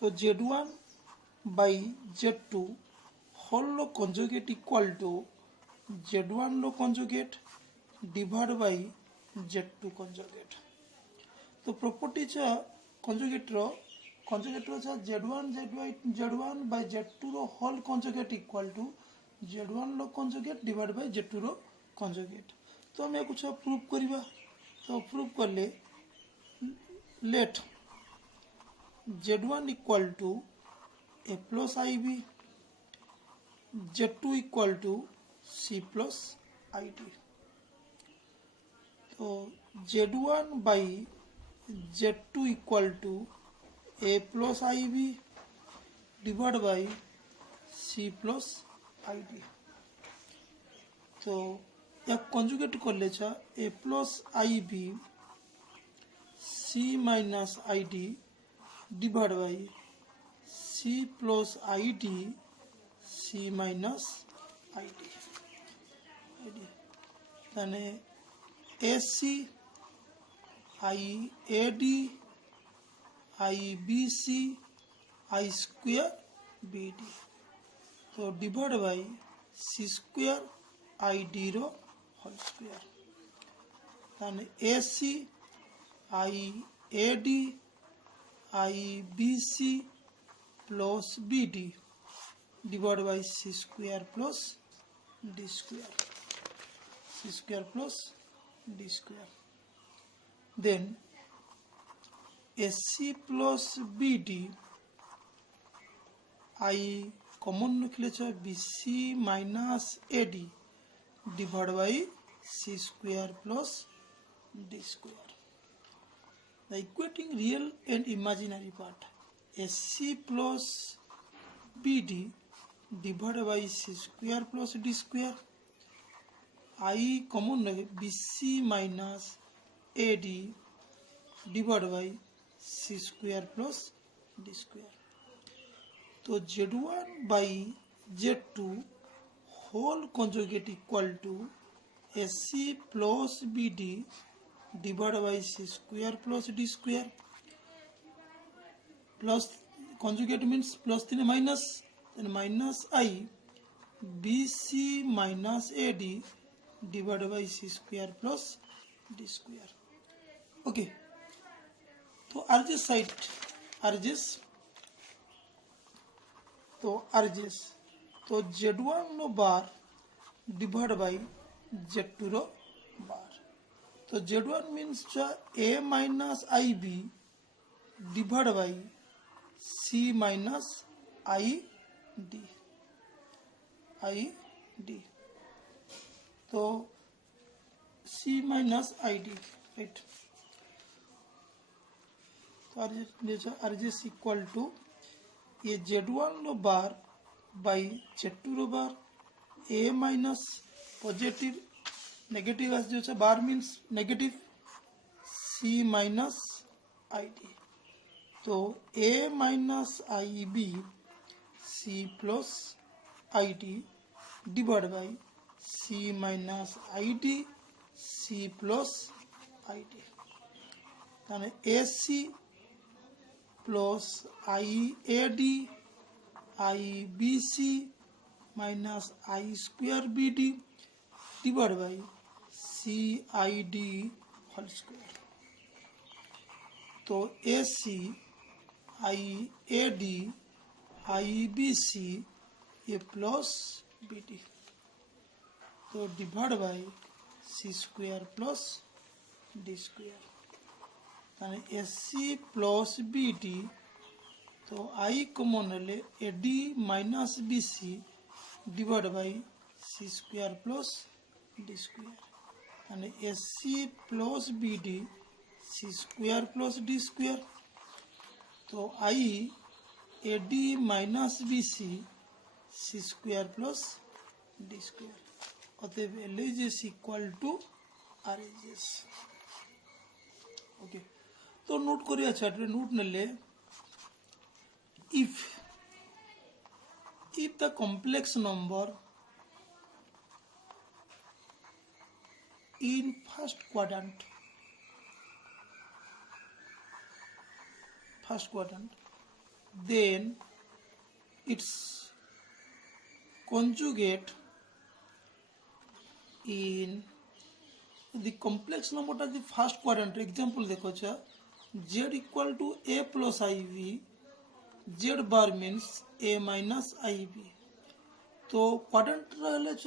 तो Z1 by Z2 whole low conjugate equal to Z1 low conjugate divided by Z2 conjugate. तो property चा conjugate रो चा Z1 by Z2 row whole conjugate equal to Z1 low conjugate divided by Z2 row conjugate. तो हमें कुछ prove करिबा. तो prove कर ले let Z1 equal to A plus IB, Z2 equal to C plus ID. तो Z1 by Z2 equal to A plus IB divided by C plus ID. तो यह conjugate कर ले चा A plus IB C minus ID divided by C plus ID C minus ID. यानी AC IAD IBC I square BD. तो divided by C square ID row whole square. यानी AC IAD IBC plus BD divided by C square plus D square. C square plus D square. Then AC plus BD I common nomenclature BC minus AD divided by C square plus D square. The equating real and imaginary part AC plus BD divided by C square plus D square. I common BC minus AD divided by C square plus D square. तो Z1 by Z2 whole conjugate equal to AC plus BD divided by C square plus D square. Plus conjugate means plus then minus, then minus I BC minus AD divided by C square plus D square. Okay. तो RGS side RGS तो RGS तो Z1 नो bar divided by Z2 रो bar. तो Z1 means A minus IB divided by C minus ID. तो C minus ID, right? तो RGS equal to ये Z1 low bar by Z2 रो बार A minus positive negative as जो बार means negative C minus ID. तो A minus IB C plus ID divided by C minus ID C plus ID. यानी AC plus IAD IBC minus I square BD divided by CID whole square. तो AC IAD IBC ये plus BD तो divided by C square plus D square. यानी AC plus BD तो I common ले AD minus BC divided by C square plus D square. यानी AC plus BD C square plus D square. तो I AD minus BC C square plus D square. अतएव LHS equal to RHS. Okay. तो note करिए छात्र note न ले if the complex number in first quadrant first quadrant, then its conjugate in the complex number of the first quadrant. Example देखो छ z equal to a plus iv, z bar means a minus iv. तो quadrant रहले छ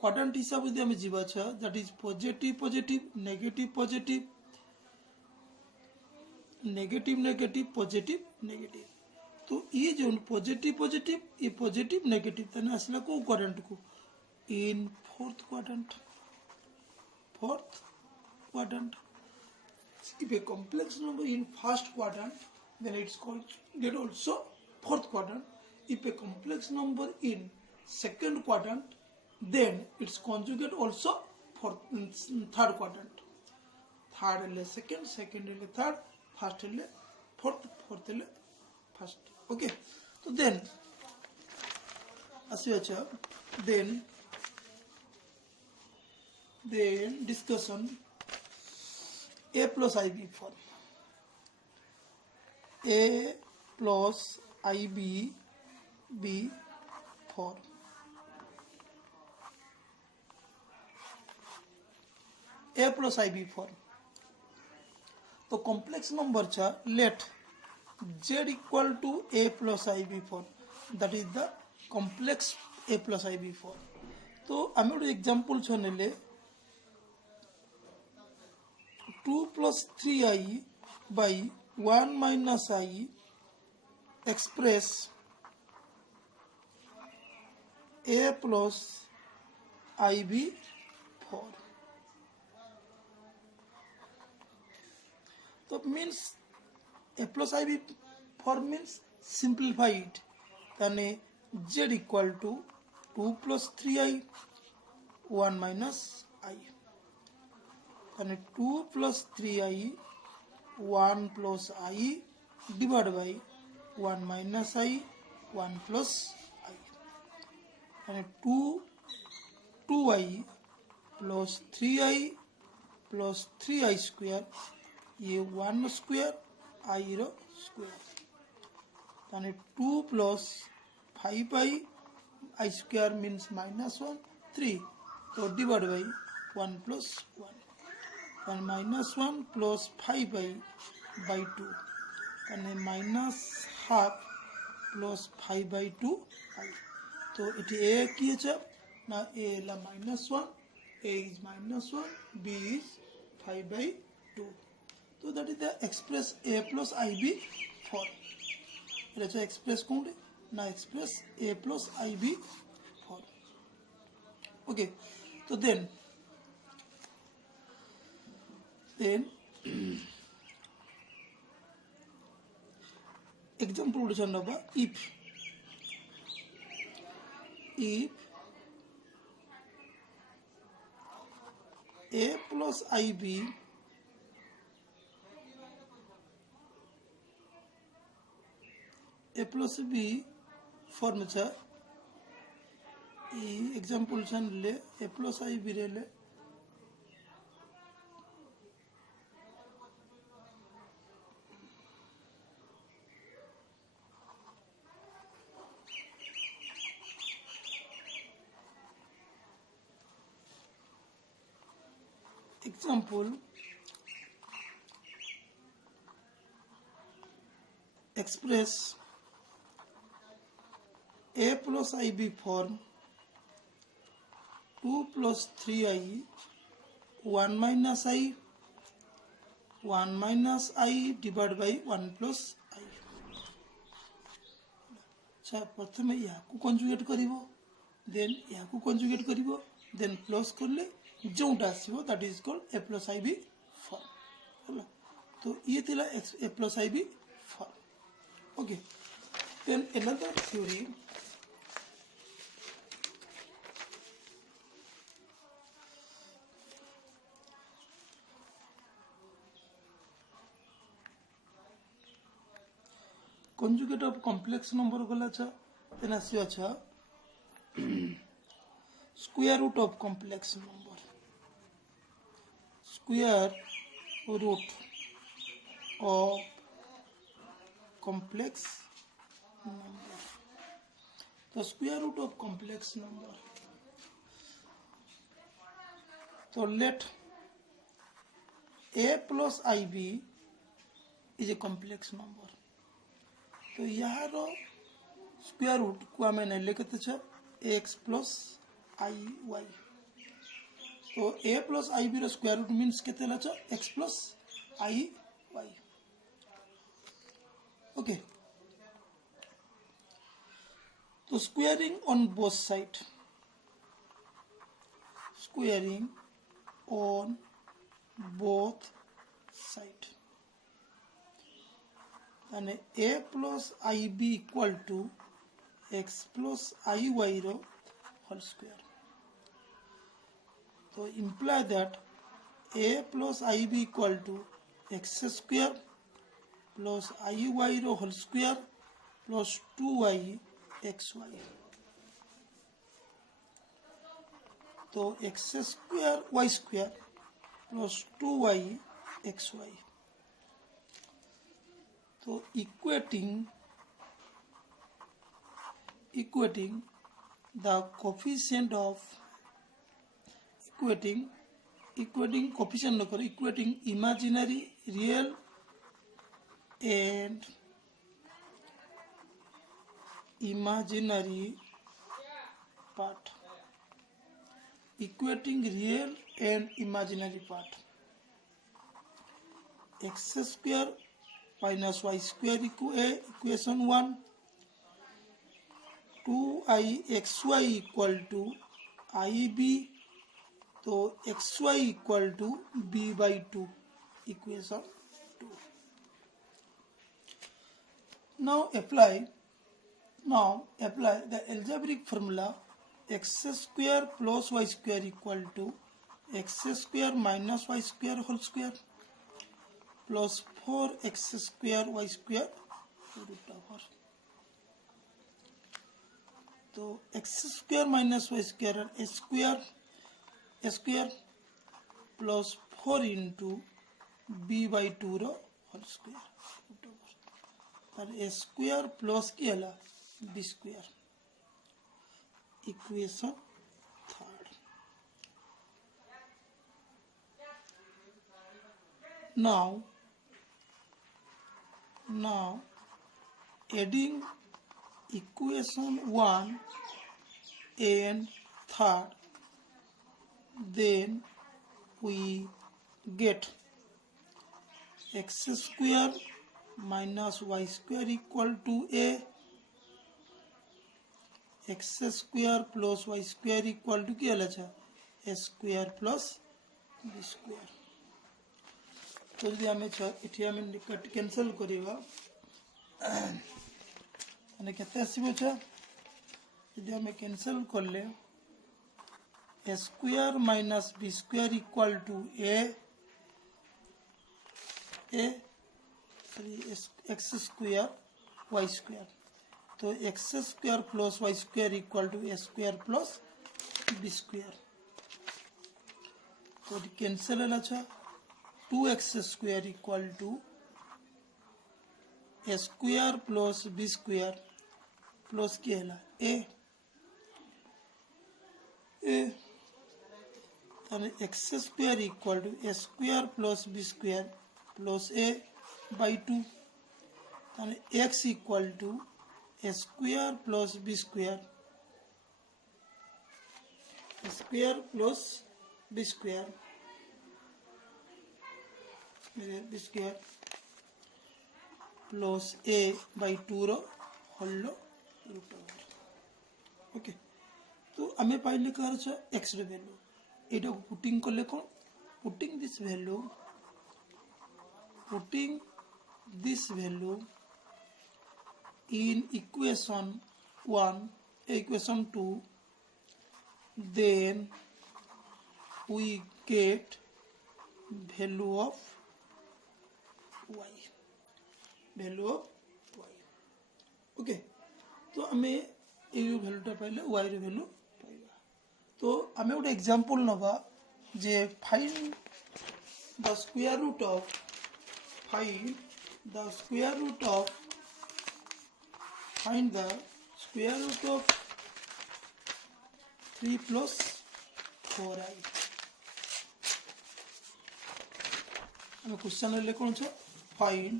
quadrant हिसाब से हमें जीवा छ that is positive positive negative positive negative negative positive negative. तो ये जो पॉजिटिव पॉजिटिव ये पॉजिटिव नेगेटिव तने असला को क्वाड्रेंट को in fourth quadrant. If a complex number in first quadrant, then it's called that also fourth quadrant. If a complex number in second quadrant, then its conjugate also third quadrant. Third is second, second is third, first is fourth, fourth is first. Okay. So then, then discussion a plus ib form. A plus ib b form. A plus ib form. तो complex number cha let z equal to a plus ib form. That is the complex a plus ib form. तो आम गोटे example छनेले 2 plus 3i by 1 minus I express a plus ib form. So means a plus ib form means simplified. Then z equal to 2 plus 3i 1 minus I. Then 2 plus 3i 1 plus I divided by 1 minus I 1 plus I. And 2i plus 3i plus 3i square ये 1 square I row square. Then 2 plus 5i I square means minus 1 3. So divided by 1 plus 1. And minus 1 plus 5i by 2. And minus half plus 5 by 2 I. So it a किए छ ना a La minus 1, a is minus 1, b is 5 by 2. So that is the express a plus ib form. Let's express कौन है ना express a plus ib form. Okay. So then example number if a plus ib a plus b form छ example छन ले a plus ib रे ले example express a plus ib form 2 plus 3i 1 minus I 1 minus I divided by 1 plus I. अच्छा प्रथम या को conjugate करिवो then या को कंजुगेट करिवो देन प्लस करले जोंटा आसीबो that is called a plus ib form. होला तो ये थिला a plus ib form. Okay. Then another theory conjugate of complex number गला छ then आसी छ square root of complex number. Square root of complex number. The square root of complex number. So let a plus ib is a complex number. तो यहाँ square root को आम लिखते x plus i y. तो a plus i b square root means के x plus i y. Okay. तो squaring on both side. Squaring on both side. And a plus ib equal to x plus iy ro whole square. So imply that a plus ib equal to x square plus iy ro whole square plus 2y xy. तो x square y square plus 2y xy. तो equating the coefficient of equating coefficient no karo, equating imaginary real and imaginary part. Equating real and imaginary part. X square minus y square equal a equation 1. 2ixy equal to ib. तो xy equal to b by 2 equation 2. Now apply the algebraic formula. X square plus y square equal to x square minus y square whole square plus 4x square y square root over. तो x square minus y square a square plus 4 into b by 2 रो whole square root over. और a square plus क्या ला b square. Equation 3rd. Now adding equation 1 and 3rd, then we get x square minus y square equal to a. x square plus y square equal to क्या लचा a square plus b square. तो यदि हमें इठी हमें cancel करिवा माने केते आसीबो छ. यदि हमें कैंसिल करले a square minus b square equal to x square y square. तो x square plus y square equal to a square plus b square. तो कैंसिल है अच्छा 2x square equal to a square plus b square plus क्या है a. तो x square equal to a square plus b square plus a by 2. तो x equal to a square plus b square plus b square plus a by 2 रो whole root over. Okay. तो आमे पाइले कार छ x रो value एटा putting करले कोन putting this value in equation 1 equation 2, then we get value of y. Okay. तो आमे ए वैल्यू टा पाइले y रो वैल्यू पाइबा. तो आमे गोटे एग्जांपल नबा जे find the square root of find the square root of 3 plus 4i. ଆମେ क्वेश्चन रे कौन छ find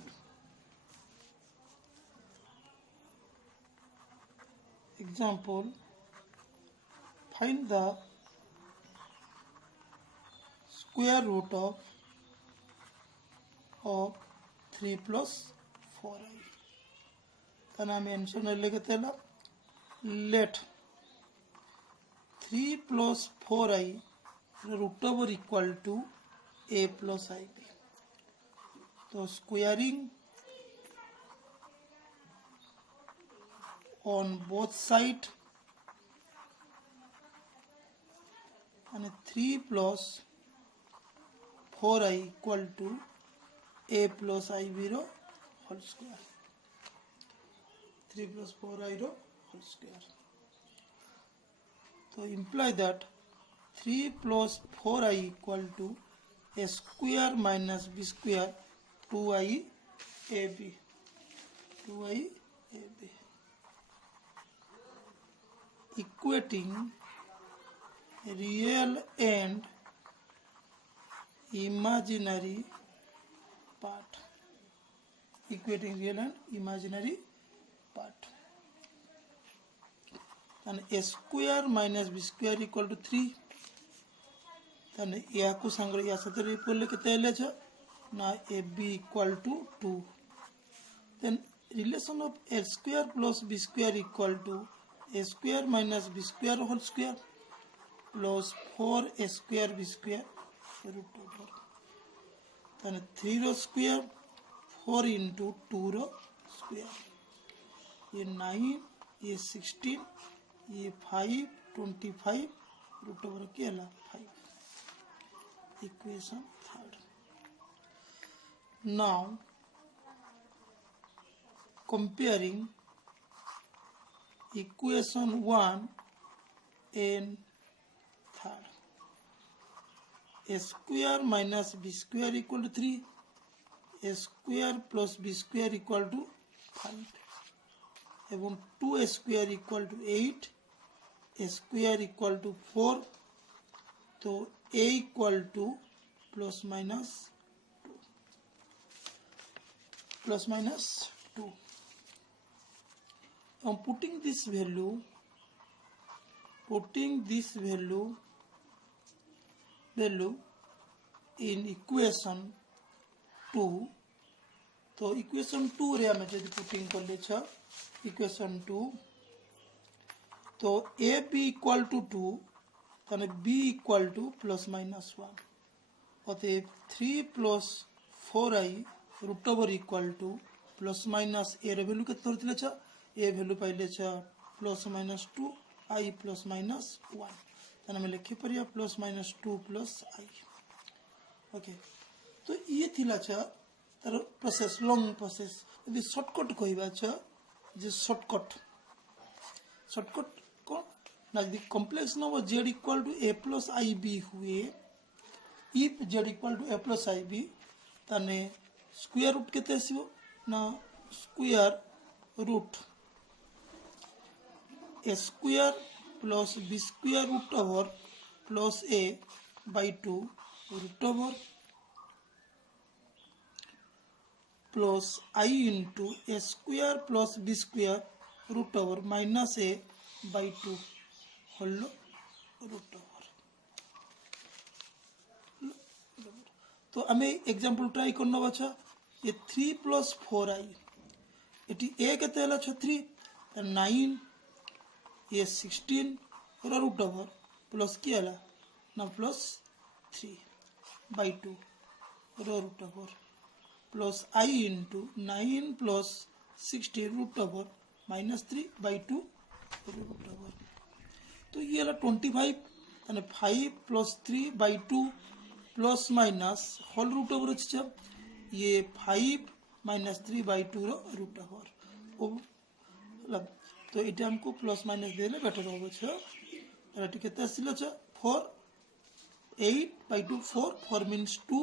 example find the square root of 3 plus 4i. तना हम आंसर ने लेके तेला let 3 plus 4i root over equal to a plus ib. तो squaring on both side and 3 plus 4i equal to a plus ib row whole square. 3 plus 4i row whole square. So imply that 3 plus 4i equal to a square minus b square 2i ab. 2i ab. Equating real and imaginary part. Equating real and imaginary part. And a square minus b square equal to 3. Then या को संग्रह या सतर equal लेके तेले छ ना ab equal to 2. Then relation of a square plus b square equal to a square minus b square whole square plus 4a square b square root over. Then 3 row square 4 into 2 row square. ये 9 ये 16 ये 5 25 root over के अला 5. Equation third. Now comparing equation 1 and third. A square minus b square equal to 3. A square plus b square equal to 5. Even 2a square equal to 8. A square equal to 4. So a equal to plus minus 2. Plus minus 2. I'm putting this value in equation 2. तो equation 2 रे हमें जब putting कर ले छ equation 2 तो a b equal to 2 तने b equal to plus minus 1 अतः 3 plus 4i root over equal to plus minus a रे value कितना होती ले छ a value पाइले छ plus minus 2 i plus minus 1 तने में लिखी परिया plus minus 2 plus i. Okay तो ये थिला छ तर प्रोसेस लॉन्ग प्रोसेस यदि शॉर्टकट कहबा छ जे शॉर्टकट को ना यदि complex number z equal to a plus ib हुए if z equal to a plus ib तने स्क्वायर रूट केते आसीबो ना square root a square plus b square root over plus a by 2 root over plus I into a square plus b square root over minus a by 2 whole root over. तो हमें example try करना बचा ये 3 plus 4i इटी a के तेला छ 3 9 ये 16 root over plus क्या ला ना plus 3 by 2 root over plus I into 9 plus 60 root over minus 3 by 2 root over. तो ये ला 25 यानी 5 plus 3 by 2 plus minus whole root over अच्छा ये 5 minus 3 by 2 root over. ओ तो इटे हमको प्लस माइनस देले बेटर होबो छ एटी केते आसिलो छ 4 8 by 2 4 means 2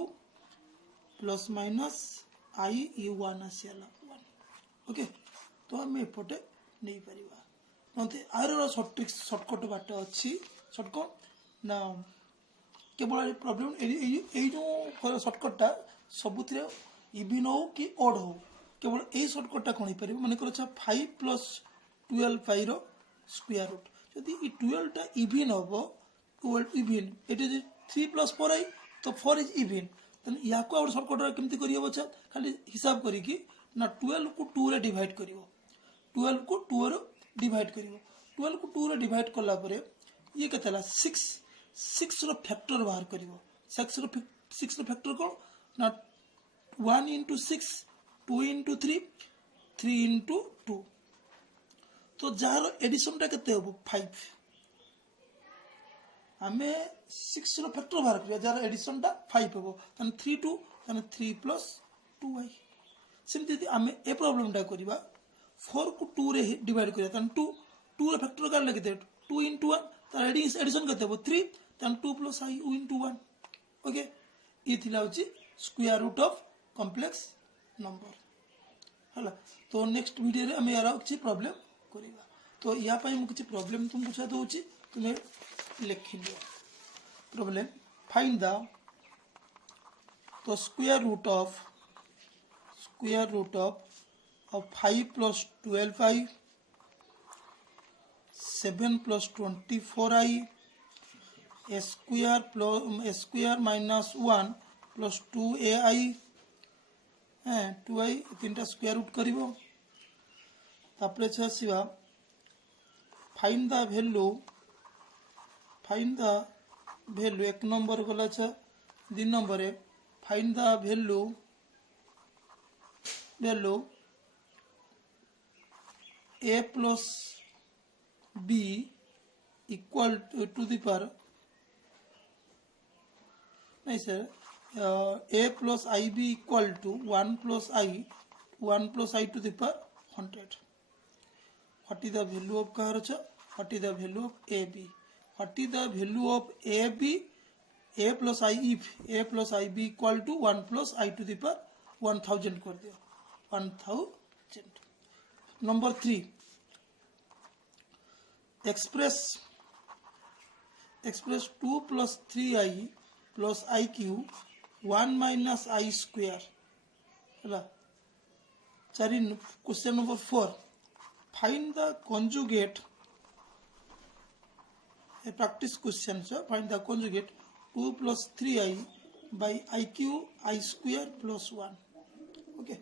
plus minus I u1 आसिला 1. Okay तो हम एपटे नहीं परिवा नते आरो शॉर्टकट बाट अच्छी शॉर्टकट ना केवल प्रॉब्लम ए जो शॉर्टकटा सबुथिरे इवन हो कि ओड हो केवल ए शॉर्टकटा कौन हो मन कर 5 प्लस 12 पाई स्क्वायर रूट जदि 12 टा इवन हम 12 इवन ये 3 प्लस 4 आई तो 4 इज इवन तेना या शॉर्टकट केमती कर खाली हिसाब करी ना 12 को 2 रे डिवाइड कर 12 को 2 रे डिवाइड कर 12 को 2 रे डिवाइड कला परे ये केते 6 रो फैक्टर बाहर कर 6 रो फैक्टर कौन ना 1 into 6 2 into 3 3 into 2 तो जार एडिशन टा केते हो 5 आमे 6 रो फैक्टर बाहर करिया जार एडिशन टा 5 हो तने 3 2 तने 3 plus 2y सेमति यदि आमे ए प्रॉब्लम टा करिबा 4 को 2 रे डिवाइड करिया तने 2 रो फैक्टर कर लगे 2 into 1 तार एडिशन केते हो 3 तने 2 plus I into 1 ओके ई थिला होची square root of complex number हला तो नेक्स्ट वीडियो रे हम यार किछि प्रॉब्लम करिबा तो या पई मु किछि प्रॉब्लम तुम बुझा दोछि तुमे लिखि लियो प्रॉब्लम फाइंड द तो square root of 5 plus 12i 7 plus 24i a square minus 1 plus 2ai 2i तीनटा स्क्वायर रूट करिवो तापरे छसिबा फाइंड द वैल्यू एक नंबर गला छ 2 नंबर है find the value a plus b equal to the power नहीं sir a plus ib equal to 1 plus i to the power 100 what is the value of kahar cha what is the value of ab what is the value of ab a plus I if a plus ib equal to 1 plus i to the power 1000 कर दिया 1000 number 3 express 2 plus 3i plus iq 1 minus I square है question number 4 find the conjugate a practice question sir find the conjugate 2 plus 3i by iq I square plus 1 okay